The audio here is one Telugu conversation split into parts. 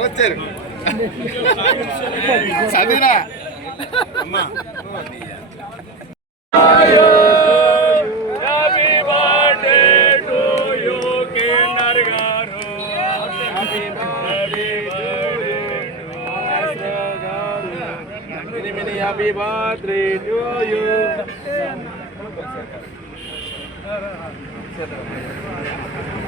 వచ్చారు చదివినా happy birthday to you Kinnar గారు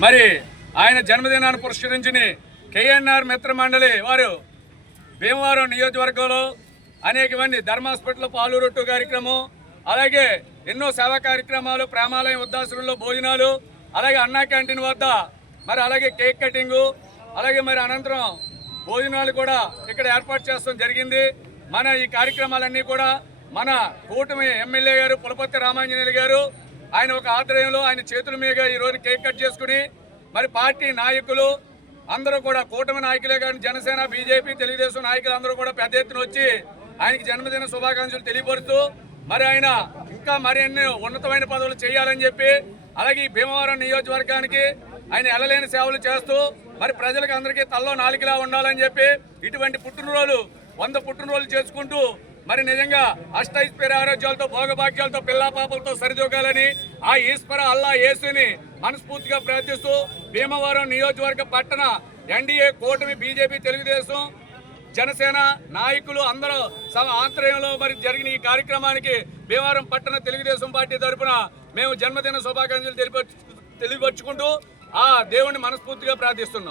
మరి ఆయన జన్మదినాన్ని పురస్కరించుని కేఎన్ఆర్ మిత్ర మండలి వారు భీమవరం నియోజకవర్గంలో అనేక మంది ధర్మ పాలూరొట్టు కార్యక్రమం అలాగే ఎన్నో సేవా కార్యక్రమాలు ప్రేమాలయం ఉద్దాసులలో భోజనాలు అలాగే అన్నా క్యాంటీన్ వద్ద మరి అలాగే కేక్ కటింగు అలాగే మరి అనంతరం భోజనాలు కూడా ఇక్కడ ఏర్పాటు చేస్తాం జరిగింది. మన ఈ కార్యక్రమాలన్నీ కూడా మన కూటమి ఎమ్మెల్యే గారు పులపతి రామాంజనేయులు గారు ఆయన ఒక ఆధ్వర్యంలో ఆయన చేతుల మీద ఈ రోజు కేక్ కట్ చేసుకుని మరి పార్టీ నాయకులు అందరూ కూడా కూటమి నాయకులే కానీ జనసేన బీజేపీ తెలుగుదేశం నాయకులు అందరూ కూడా పెద్ద ఎత్తున వచ్చి ఆయనకి జన్మదిన శుభాకాంక్షలు తెలియపరుస్తూ మరి ఆయన ఇంకా మరిన్ని ఉన్నతమైన పదవులు చేయాలని చెప్పి అలాగే ఈ భీమవరం నియోజకవర్గానికి ఆయన ఎల్లలేని సేవలు చేస్తూ మరి ప్రజలకు అందరికీ తల్లో నాలుగులా ఉండాలని చెప్పి ఇటువంటి పుట్టినరోజు వంద పుట్టినరోజులు చేసుకుంటూ మరి నిజంగా అష్టైశ్వర్య ఆరోగ్యాలతో భోగభాగ్యాలతో పిల్లా పాపలతో సరిదూగాలని ఆ ఈశ్వర అల్లా యేసుని మనస్ఫూర్తిగా ప్రార్థిస్తూ భీమవరం నియోజకవర్గ పట్టణ ఎన్డీఏ కూటమి బీజేపీ తెలుగుదేశం జనసేన నాయకులు అందరూ సమ ఆంతర్యంలో మరి జరిగిన ఈ కార్యక్రమానికి భీమవరం పట్టణ తెలుగుదేశం పార్టీ తరఫున మేము జన్మదిన శుభాకాంక్షలు తెలిప తెలియపరుచుకుంటూ ఆ దేవుణ్ణి మనస్ఫూర్తిగా ప్రార్థిస్తున్నాం.